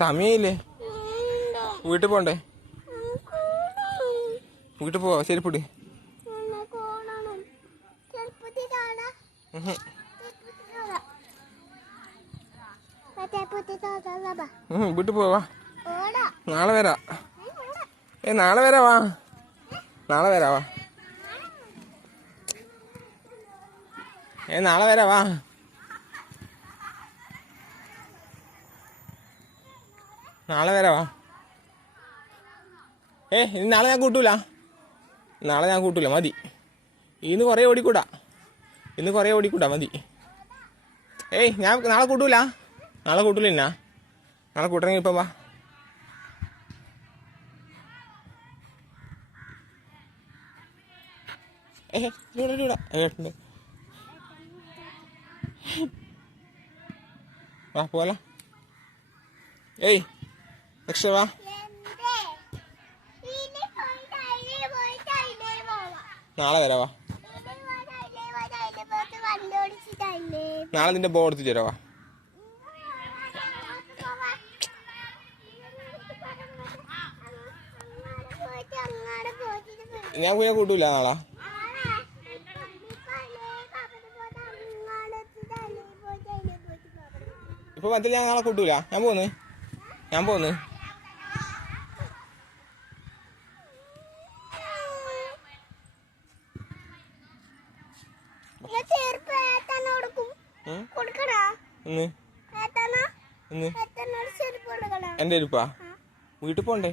സമയമില്ലേ? വീട്ടിൽ പോണ്ടേ? വീട്ടിൽ പോവാ ശരിപ്പിടി വീട്ടിൽ പോവാ. നാളെ വരാ. ഏ നാളെ വരാവാ നാളെ വരാവാ ഏ നാളെ വരാവാ നാളെ വരാവാ ഏ ഇനി നാളെ ഞാൻ കൂട്ടൂല. നാളെ ഞാൻ കൂട്ടൂല മതി. ഇന്ന് കുറേ ഓടിക്കൂടാ. ഇന്ന് കുറേ ഓടിക്കൂടാ മതി. ഏയ് ഞാൻ നാളെ കൂട്ടൂല. നാളെ കൂട്ടൂല എന്നാ നാളെ കൂട്ടണമെങ്കിൽ ഇപ്പം വാ. ഏ ഇവിടെ വാ ഏയ് രക്ഷ വാ. നാളെ വരാവാ നാളെ നിന്റെ ബോ എടുത്ത് തരാവാ ഞാൻ കുഞ്ഞെ കൂട്ടൂല നാളെ. ഇപ്പൊ പറ്റില്ല ഞാൻ നാളെ കൂട്ടൂല. ഞാൻ പോന്ന്. ഞാൻ പോന്ന്. ഏ? ഇരിപ്പാ വീട്ടിൽ പോണ്ടേ?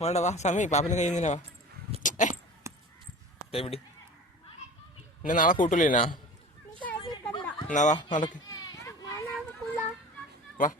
വേണ്ട വാ സമയം പാപ്പിന് കഴിയുന്നില്ല വാ. എവിടെ എന്നെ നാളെ കൂട്ടൂല എന്നാ വാ നടക്ക്. വാ.